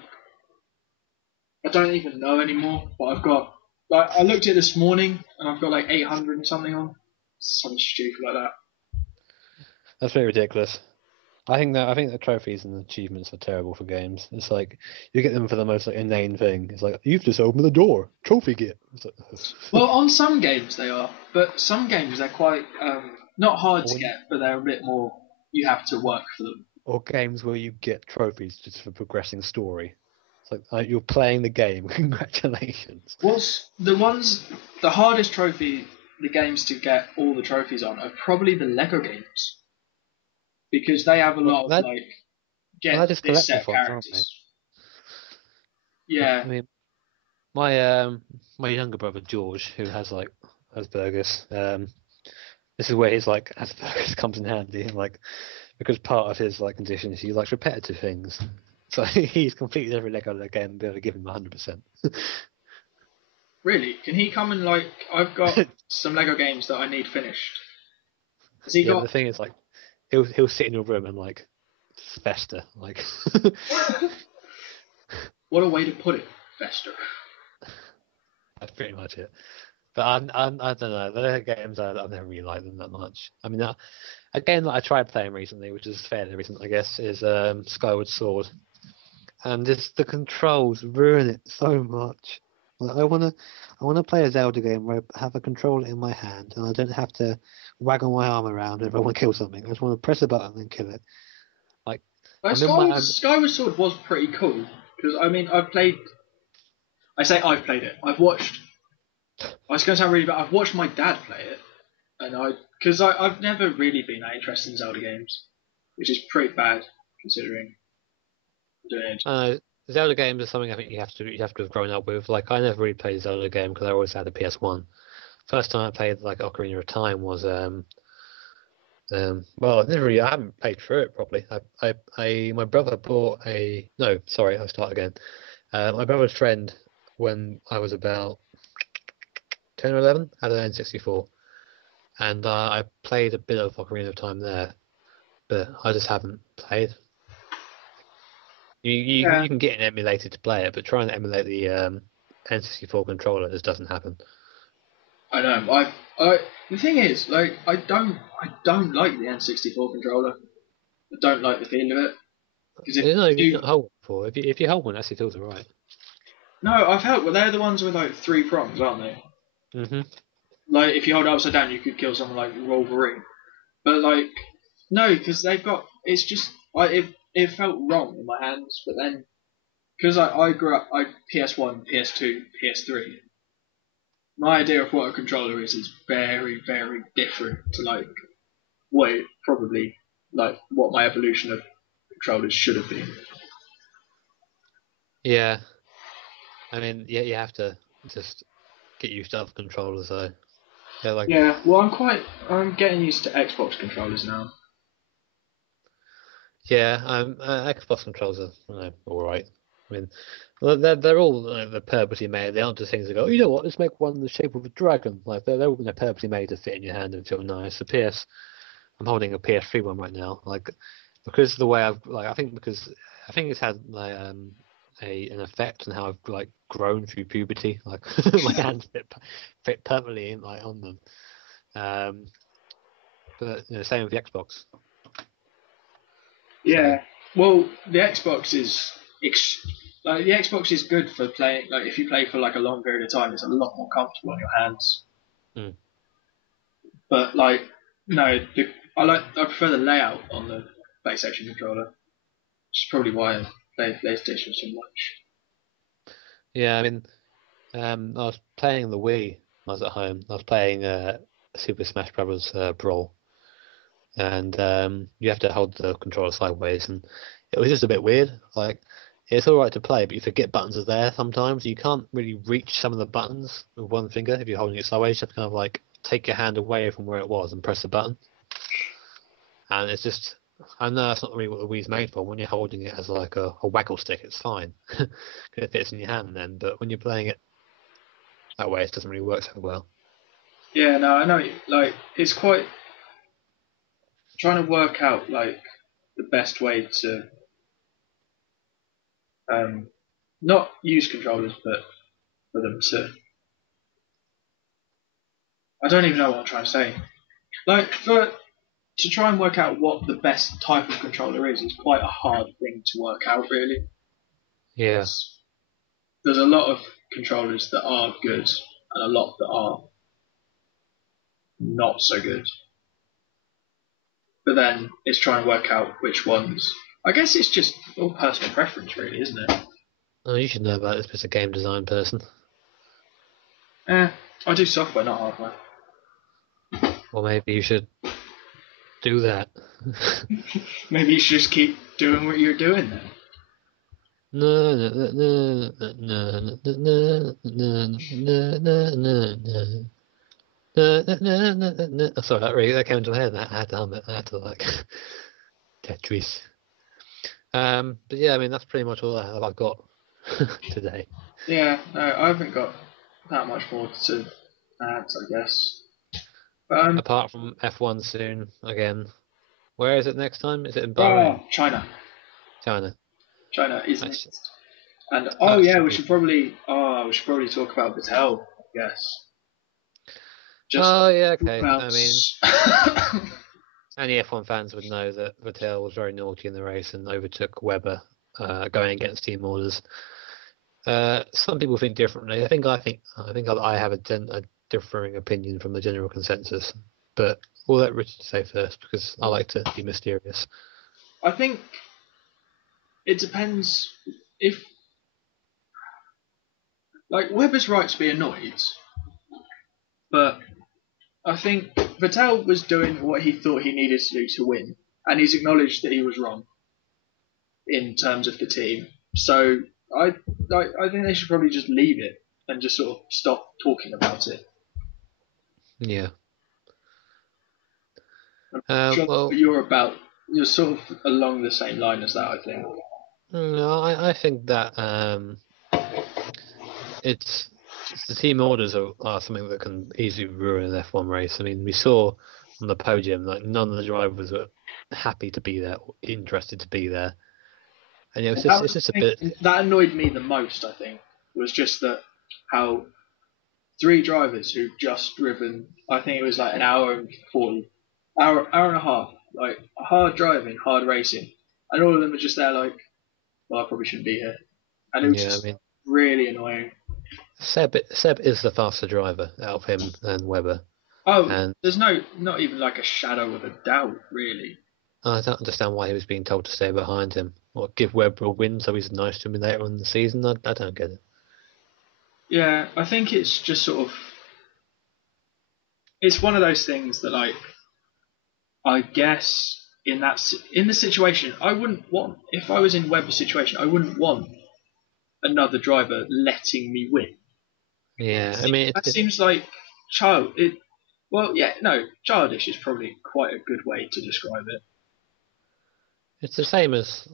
I don't even know anymore, but I've got, like, I looked at it this morning and I've got like 800 and something on. Something stupid like that. That's pretty ridiculous. I think the trophies and achievements are terrible for games. It's like you get them for the most like, inane thing. It's like you've just opened the door, trophy get. Like, Well, on some games they are, but some games they're quite not hard to get, but they're a bit more. You have to work for them. Or games where you get trophies just for progressing story. It's like you're playing the game. Congratulations. The hardest trophy, the games to get all the trophies on are probably the Lego games. Because they have a lot of like get just this set collectibles, characters. Yeah. I mean, my younger brother George, who has like Asperger's, this is where his like Asperger's comes in handy, like because part of his like condition is he likes repetitive things. So he's completed every Lego game and be able to give him 100%. Really? Can he come and like? I've got some Lego games that I need finished. Has he got? The thing is like. He'll sit in your room and like fester like. What a way to put it, fester. That's pretty much it. But I don't know. The games I've never really liked them that much. I mean, a game that I tried playing recently, which is fairly recent, I guess, is Skyward Sword, and just the controls ruin it so much. Like, I wanna play a Zelda game where I have a controller in my hand and I don't have to waggle my arm around if I want to kill something. I just want to press a button and kill it. Like Skyward Sword was pretty cool because I mean I've played. I say I've played it. I've watched. I was going to sound really bad. I've watched my dad play it, and I've never really been that interested in Zelda games, which is pretty bad considering doing it. Zelda games are something I think you have to have grown up with. Like I never really played a Zelda game because I always had a PS1. First time I played like Ocarina of Time was well, I haven't played through it properly. My brother bought a no, sorry, I'll start again. My brother's friend, when I was about 10 or 11, had an N64, and I played a bit of Ocarina of Time there, but I just haven't played. Yeah, You can get an emulator to play it, but trying to emulate the N64 controller just doesn't happen. I know. The thing is, like, I don't like the N64 controller. I don't like the feel of it because There's not even a hold for. If you hold one, actually feels alright. no, I've held. Well, they're the ones with like three prongs, aren't they? Mhm. Like, if you hold it upside down, you could kill someone like Wolverine. But like, no, because they've got. It's just it felt wrong in my hands. But then, because I grew up, PS1, PS2, PS3. My idea of what a controller is very, very different to like what it probably like what my evolution of controllers should have been. Yeah, I mean, yeah, you have to just get used to other controllers though. Yeah, like Yeah, well, I'm getting used to Xbox controllers now. yeah, Xbox controls are all right. I mean, well, they're all they're purposely made. They aren't just things that go, oh, you know what? Let's make one in the shape of a dragon. Like they're all purposely made to fit in your hand and feel nice. I'm holding a PS3 one right now. Like because the way I've like, I think it's had like an effect on how I've like grown through puberty. Like my hands fit perfectly in like on them. Um, but same with the Xbox. So Yeah, well, the Xbox is like the Xbox is good for playing. Like if you play for like a long period of time, it's a lot more comfortable on your hands. mm, But like, no, I prefer the layout on the PlayStation controller. Which is probably why I play PlayStation so much. yeah, I mean, I was playing the Wii. When I was at home. I was playing Super Smash Bros. Brawl, and you have to hold the controller sideways, and it was just a bit weird. Like it's all right to play, but you forget buttons are there sometimes. You can't really reach some of the buttons with one finger if you're holding it sideways. You have to kind of like take your hand away from where it was and press the button. And it's just, I know that's not really what the Wii's made for. When you're holding it as like a waggle stick, it's fine. It fits in your hand then. But when you're playing it that way, it doesn't really work so well. Yeah, no, I know. Like it's quite trying to work out like the best way to um, not use controllers, but for them to. I don't even know what I'm trying to say. Like for to try and work out what the best type of controller is quite a hard thing to work out, really. Yeah. There's a lot of controllers that are good and a lot that are not so good. But then it's trying to work out which ones. I guess it's just all personal preference, really, isn't it? Oh, you should know about this as a game design person. I do software, not hardware. Or maybe you should do that. Maybe you should just keep doing what you're doing then. No, no, no, no, no, no, no, no, no, no, no. Oh, sorry, that came into my head. I had to hum it. I had to like Tetris. But yeah, I mean that's pretty much all I've got today. Yeah, no, I haven't got that much more to add, I guess. But Apart from F1 soon again. Where is it next time? Is it in Bahrain? China. China. China is That's, next. And that yeah, should we be. should probably talk about Battelle, I guess. Just Oh yeah, talk okay. about I mean, any F1 fans would know that Vettel was very naughty in the race and overtook Webber, going against team orders. Some people think differently. I have a differing opinion from the general consensus. But we'll let Richard say first because I like to be mysterious. I think it depends if like Webber's right to be annoyed, but I think Vettel was doing what he thought he needed to do to win, and he's acknowledged that he was wrong in terms of the team. So I think they should probably just leave it and just sort of stop talking about it. Yeah. I'm sure Well, you're sort of along the same line as that, I think. no, I think that it's the team orders are something that can easily ruin an F1 race. I mean, we saw on the podium like none of the drivers were happy to be there or interested to be there, and it's just a bit. That annoyed me the most. I think was just that how 3 drivers who've just driven. I think it was like an hour and 40, hour and a half, like hard driving, hard racing, and all of them are just there like, well, I probably shouldn't be here, and it was just really annoying. Seb is the faster driver out of him and Webber. Oh, and there's not even like a shadow of a doubt, really. I don't understand why he was being told to stay behind him or give Webber a win so he's nice to him later on in the season. I don't get it. Yeah, I think it's just sort of. It's one of those things that, like, I guess in the situation, I wouldn't want. If I was in Webber's situation, I wouldn't want another driver letting me win. Yeah, I mean, that seems like childish is probably quite a good way to describe it. It's the same as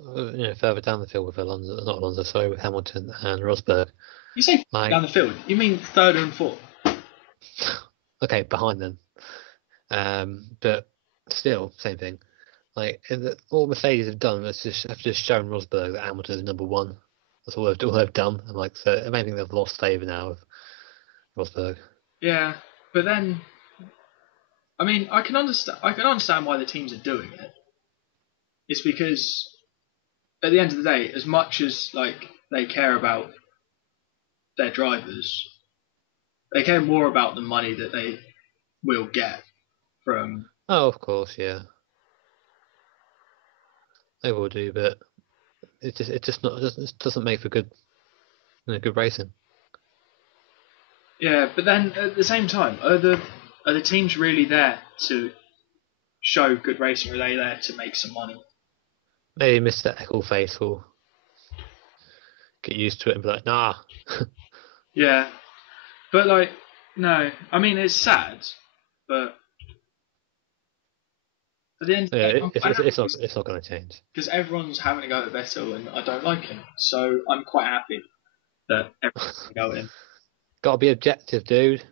further down the field with with Hamilton and Rosberg. You say down the field, you mean third and fourth? Okay, behind them. But still, same thing. Like all Mercedes have done is just shown Rosberg that Hamilton is number one. That's all they've done. And like, so I think they've lost favour now of Rosberg. Yeah, but then, I mean, I can understand why the teams are doing it. It's because at the end of the day, as much as like they care about their drivers, they care more about the money that they will get from. Oh, of course, yeah, they will do, but it doesn't make for good racing. Yeah, but then at the same time, are the teams really there to show good racing? Or are they there to make some money? Maybe Mr. Ecclefase will get used to it and be like, nah. Yeah, but like, no. I mean, it's sad, but at the end, it's not going to change because everyone's having a go at Vettel, and I don't like him, so I'm quite happy that everyone's going. Got to be objective, dude.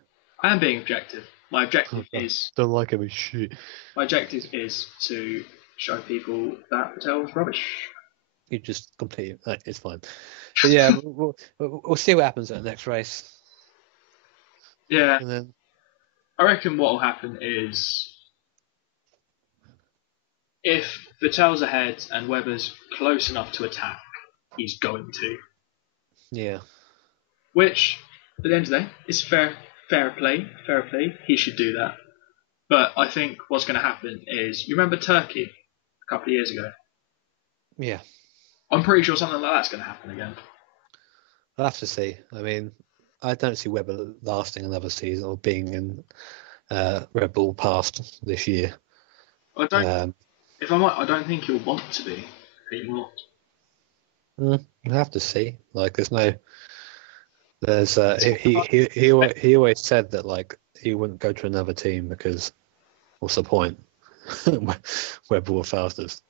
I am being objective. My objective is don't like him as shit. My objective is to show people that Vettel's rubbish. You just completely. It's fine. But yeah, we'll see what happens at the next race. Yeah. And then I reckon what will happen is if Vettel's ahead and Webber's close enough to attack, he's going to. Yeah. Which, at the end of the day, is fair play. Fair play. He should do that. But I think what's going to happen is, you remember Turkey a couple of years ago? Yeah. I'm pretty sure something like that's going to happen again. I'll have to see. I mean, I don't see Webber lasting another season or being in Red Bull past this year. I don't think he'll want to be anymore. We'll have to see. Like, he always said that like he wouldn't go to another team because what's the point? Webber were fastest,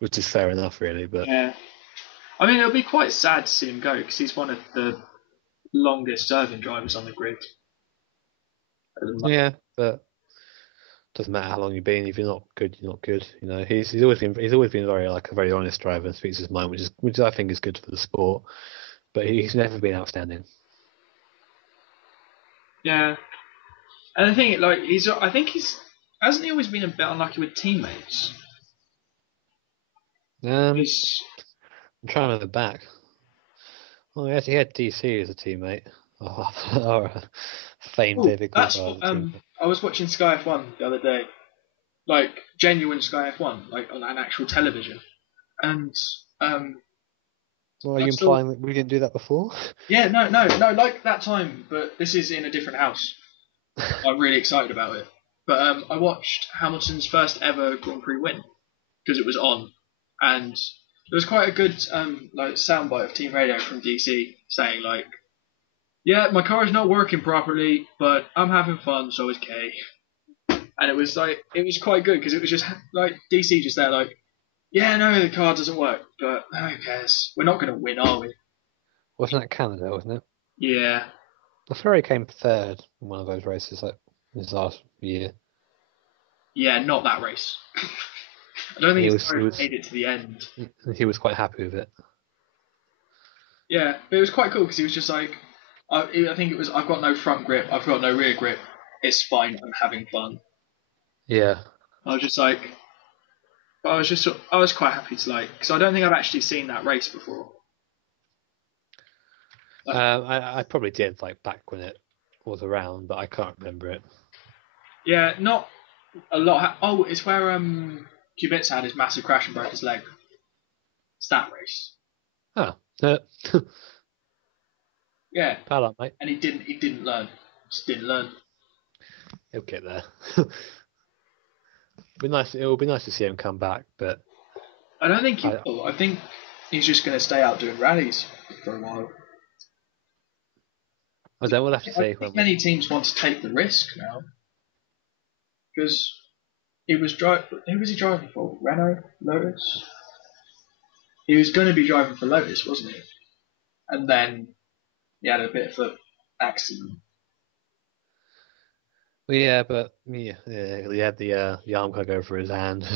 which is fair enough, really. But yeah, I mean, it'll be quite sad to see him go because he's one of the longest serving drivers on the grid. Yeah, but doesn't matter how long you've been. If you're not good, you're not good. You know, he's always been a very honest driver and speaks his mind, which I think is good for the sport. But he's never been outstanding. Yeah, and I think hasn't he always been a bit unlucky with teammates? I'm trying to remember back. Well, he had DC as a teammate. Or famed David Coulthard. I was watching Sky F1 the other day, like genuine Sky F1, like on an actual television, and Well, are you implying that we didn't do that before? Yeah, no, like that time, but this is in a different house. I'm really excited about it. But I watched Hamilton's first ever Grand Prix win because it was on, and there was quite a good like soundbite of Team Radio from DC saying like, "Yeah, my car is not working properly, but I'm having fun, so is Kay." And it was quite good because it was just like DC just there like, "Yeah, no, the car doesn't work, but who cares? We're not going to win, are we?" Wasn't that Canada, wasn't it? Yeah. The Ferrari came third in one of those races like this last year. Yeah, not that race. I don't think He his was, car he was made it to the end. he was quite happy with it. Yeah, but it was quite cool because he was just like, I think it was, I've got no front grip, I've got no rear grip, it's fine, I'm having fun. Yeah. I was just like, I was quite happy to like, because I don't think I've actually seen that race before. I probably did like back when it was around, but I can't remember it. Yeah, not a lot. Oh, it's where Kubica had his massive crash and broke his leg. It's that race. Oh. Yeah, Pal up, mate. and he didn't learn. Just didn't learn. He'll get there. It will be nice to see him come back, but I don't think he will. I think he's just going to stay out doing rallies for a while. we'll have to see. I think many teams want to take the risk now because who was he driving for? Renault, Lotus. He was going to be driving for Lotus, wasn't he? And then he had a bit of an accident. Well, yeah, but he had the arm cut go for his hand,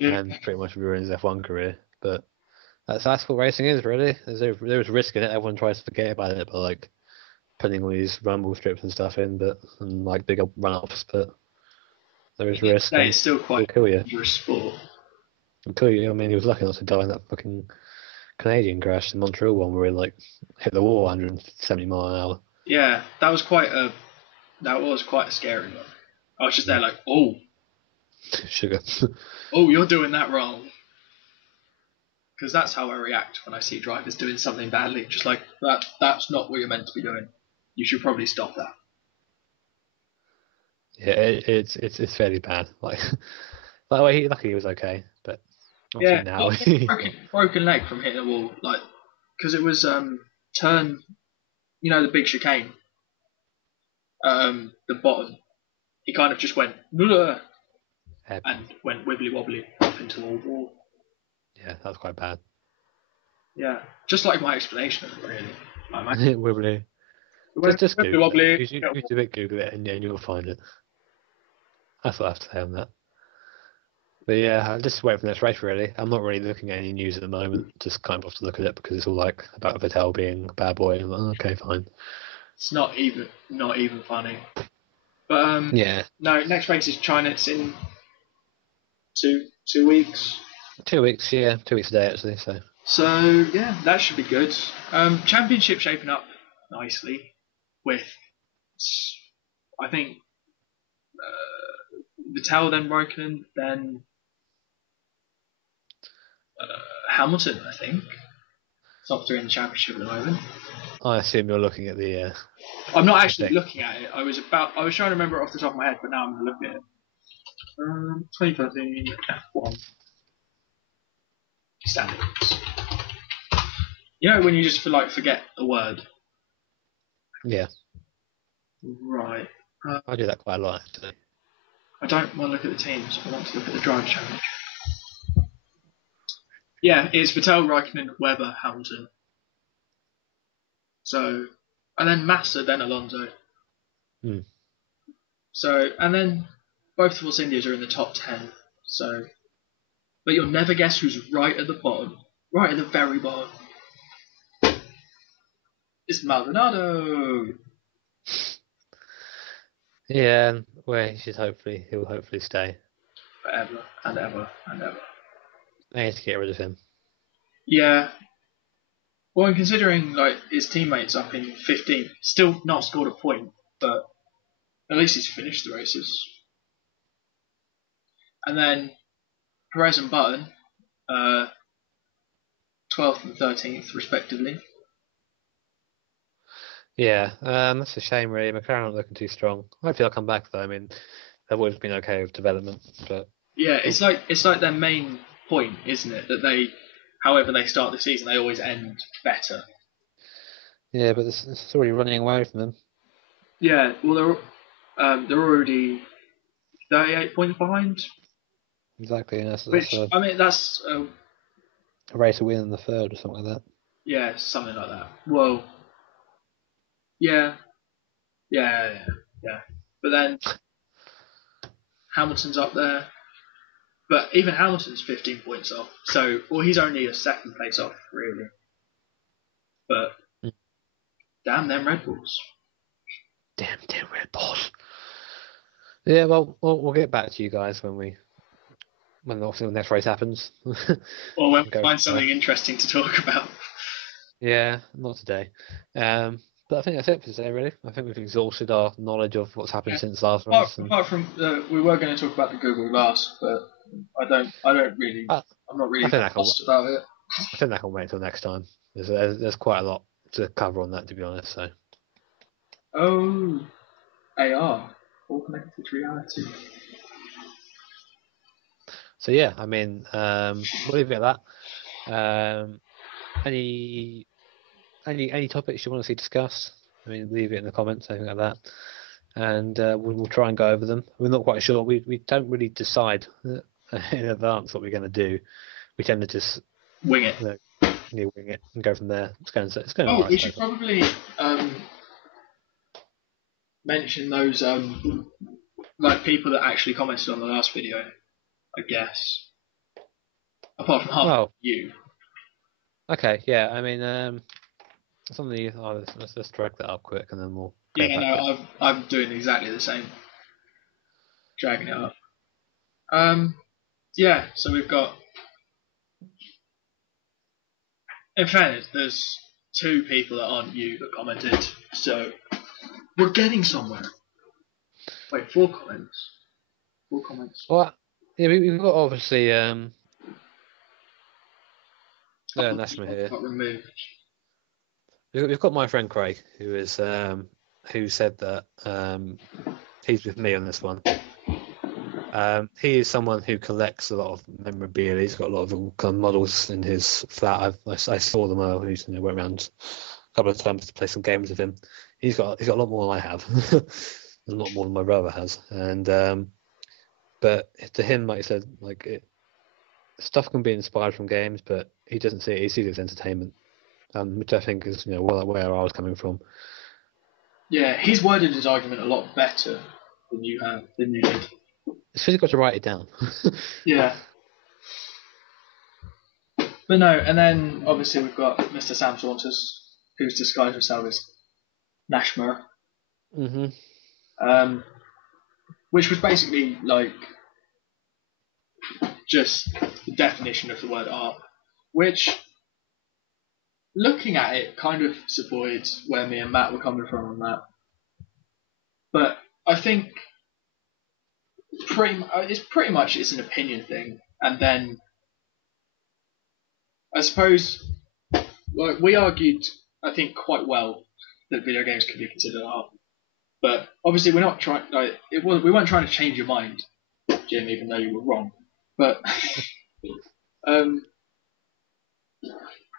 and pretty much ruined his F1 career. But that's what racing is, really. There's risk in it. Everyone tries to forget about it, but like putting all these rumble strips and stuff in, and like bigger run-ups, but there is risk. It's still quite a dangerous sport. It'll kill you. I mean, he was lucky not to die in that fucking Canadian crash, the Montreal one, where he like hit the wall 170 mile an hour. Yeah, that was quite a scary one. I was just there like, oh, sugar. Oh, you're doing that wrong. Because that's how I react when I see drivers doing something badly. Just like that's not what you're meant to be doing. You should probably stop that. Yeah, it's fairly bad. Like, by the way, luckily he was okay, but yeah, now broken leg from hitting the wall, like because it was turn, the big chicane, the bottom. He kind of just went and went wibbly wobbly up into the wall. Yeah, that was quite bad. Yeah, just like my explanation of it, really. Wibbly. Just wibbly wobbly. Google it, and you'll find it. That's what I have to say on that. But yeah, I'll just wait for the next race, really. I'm not really looking at any news at the moment. Just kind of have to look at it because it's all like about Vettel being a bad boy. And I'm like, okay, fine. It's not even funny. But yeah. No, next race is China. It's in 2 weeks. 2 weeks, yeah. 2 weeks today, actually. So yeah, that should be good. Championship shaping up nicely with, I think, Vettel, then Raikkonen, then Hamilton. I think top three in the championship at the moment. I assume you're looking at the. I'm not actually looking at it. I was trying to remember it off the top of my head, but now I'm going to look at it. 2013 F1 standings. When you just forget a word. Yeah. Right. I do that quite a lot, actually. I don't want to look at the teams. I want to look at the drive challenge. Yeah, it's Vettel, Raikkonen, Webber, Hamilton. So, and then Massa, then Alonso. So, and then both Force Indias are in the top 10. So, but you'll never guess who's right at the bottom. Right at the very bottom. It's Maldonado. Yeah, well, he'll hopefully stay. Forever and ever and ever. They need to get rid of him. Yeah. Well, and considering his teammates up in 15th, still not scored a point, but at least he's finished the races. And then Perez and Button, 12th and 13th respectively. Yeah, that's a shame, really. McLaren aren't looking too strong. Hopefully, they'll come back though. I mean, they've always been okay with development, but Yeah, oh, it's like their main point, isn't it? That they, however they start the season, they always end better. yeah, but it's already running away from them. Yeah, well they're already 38 points behind, Exactly, and that's which I mean that's a race to win in the third or something like that. yeah, something like that. Well, yeah, yeah. But then Hamilton's up there, but even Hamilton's 15 points off. So, well, he's only a second place off, really. But Mm. damn them Red Bulls. Damn Red Bulls. Yeah, well, we'll get back to you guys when obviously the next race happens. Or when we Go find from there. something interesting to talk about. Yeah, not today. But I think that's it for today, really. I think we've exhausted our knowledge of what's happened Yeah. since last race. And Apart from we were going to talk about the Google Glass, but I don't really, I, I'm not I really think that can, fussed about it. I think that can wait till next time. There's quite a lot to cover on that, to be honest. Oh, AR, augmented reality. So yeah, I mean, we'll leave it at that. Any any topics you want to see discussed? I mean, leave it in the comments, anything like that, and we'll try and go over them. We're not quite sure. We don't really decide in advance what we're going to do. We tend to just Wing it. wing it and go from there. It's going Oh, alright we so should far. probably mention those like people that actually commented on the last video, I guess. Apart from half of Well, you. okay, yeah. I mean, some of the let's drag that up quick and then we'll go Yeah, back no, in. I'm doing exactly the same, dragging it up. Yeah, so we've got. In fairness, there's two people that aren't you that commented, so we're getting somewhere. Wait, four comments. Four comments. Well, yeah, we've got obviously Couple of Nashma people here. got removed. We've got my friend Craig, who said that he's with me on this one. He is someone who collects a lot of memorabilia. He's got a lot of kind of models in his flat. I saw them. I recently went around a couple of times to play some games with him. He's got a lot more than I have, a lot more than my brother has. And but to him, like I said, stuff can be inspired from games, but he doesn't see it. He sees it as entertainment, which I think is where I was coming from. Yeah, he's worded his argument a lot better than you did. It's really got to write it down. Yeah. But no, and then obviously we've got Mr. Sam Saunders, who's disguised himself as Nashmer, which was basically like just the definition of the word art, which, looking at it, kind of supports where me and Matt were coming from on that. But I think it's pretty much it's an opinion thing, and then I suppose like we argued, I think quite well that video games can be considered art, but obviously we're not trying we weren't trying to change your mind, Jim, even though you were wrong. But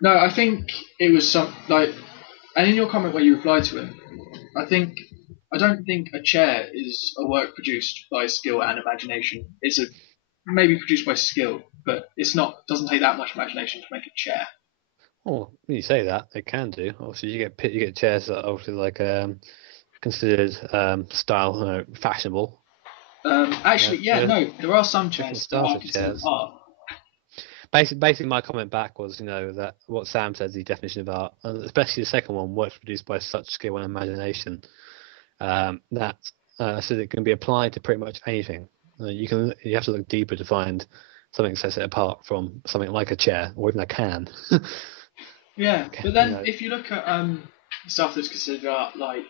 no, I think it was some like, and in your comment where you replied to him, I don't think a chair is a work produced by skill and imagination. It's a maybe produced by skill, but it's not. Doesn't take that much imagination to make a chair. Oh, when you say that, it can do. Obviously, you get chairs that are obviously considered style fashionable. Actually, no, there are some chairs that styles are of considered chairs. art. Basically, my comment back was, that what Sam said, the definition of art, and especially the second one, works produced by such skill and imagination, that so that it can be applied to pretty much anything. You have to look deeper to find something that sets it apart from something like a chair or even a can. Yeah, but then if you look at stuff that's considered art, like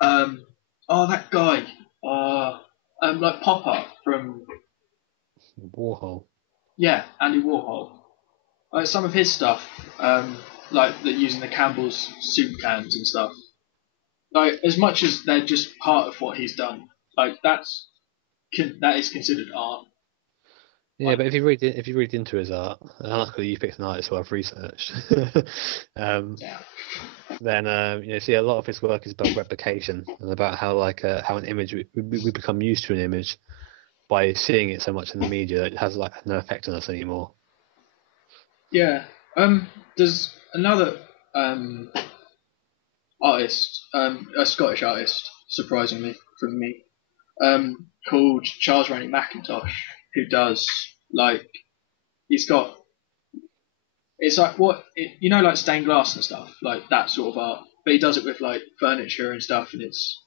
that guy, like pop art from Warhol. Andy Warhol. Some of his stuff. like using the Campbell's soup cans and stuff. Like as much as they're just part of what he's done, like that is considered art. Yeah, but if you read into his art, and luckily you picked an artist who I've researched, Yeah. then you see a lot of his work is about replication and about how how an image we become used to an image by seeing it so much in the media that it has like no effect on us anymore. Yeah. There's another artist, a Scottish artist, surprisingly from me, called Charles Rennie Mackintosh, who does like he's got it's like like stained glass and stuff, like that sort of art. But he does it with like furniture and stuff, and it's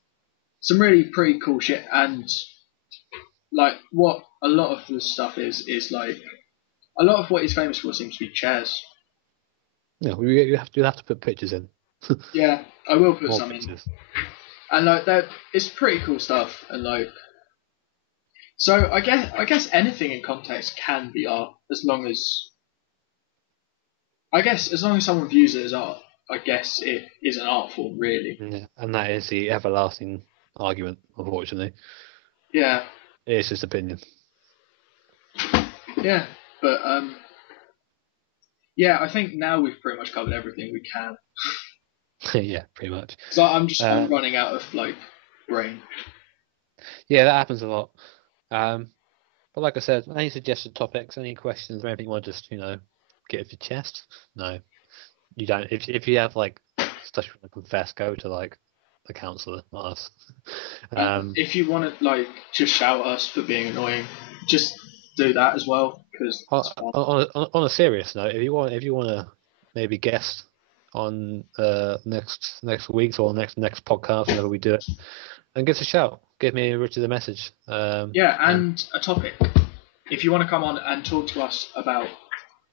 some really pretty cool shit. And like what a lot of the stuff is like a lot of what he's famous for seems to be chairs. Yeah, you have to put pictures in. Yeah, I will put More some pictures. in. And like that, it's pretty cool stuff. And like, so I guess anything in context can be art as long as someone views it as art. I guess it is an art form, really. Yeah, and that is the everlasting argument, unfortunately. Yeah. It's just opinion. Yeah, but yeah, I think now we've pretty much covered everything we can. Yeah, pretty much. So I'm running out of like brain. Yeah, that happens a lot. But like I said, any suggested topics, any questions, or anything you want to just get off your chest? No, you don't. If you have like stuff you want to confess, go to like the counsellor, not us. If you want to like just shout at us for being annoying, just do that as well because on a serious note, if you want to maybe guest on next week's or next podcast whenever we do it, then give us a shout. Give me Richard a message. And a topic. If you want to come on and talk to us about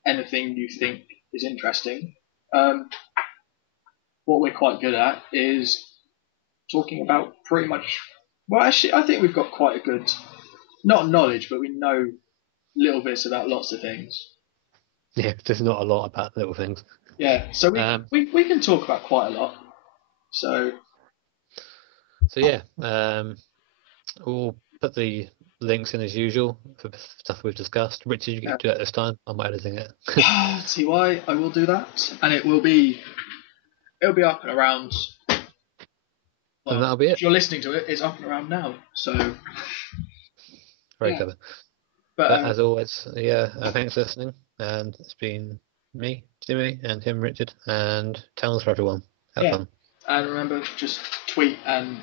anything you think is interesting, what we're quite good at is talking about pretty much. Well, actually, I think we've got quite a good, not knowledge, but we know little bits about lots of things. Yeah, there's not a lot about little things. Yeah, so we can talk about quite a lot. So yeah, we'll put the links in as usual for stuff we've discussed. Richard, you get to do that this time. I'm editing it. TY, I will do that, and it'll be up and around. Well, and that'll be it. If you're listening to it, it's up and around now. So very clever. But as always, thanks for listening. And it's been me, Jimmy, and him, Richard, and towns for everyone. Have fun. And remember, just tweet and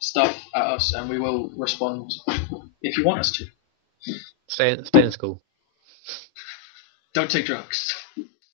stuff at us, and we will respond if you want us to. Stay in school. Don't take drugs.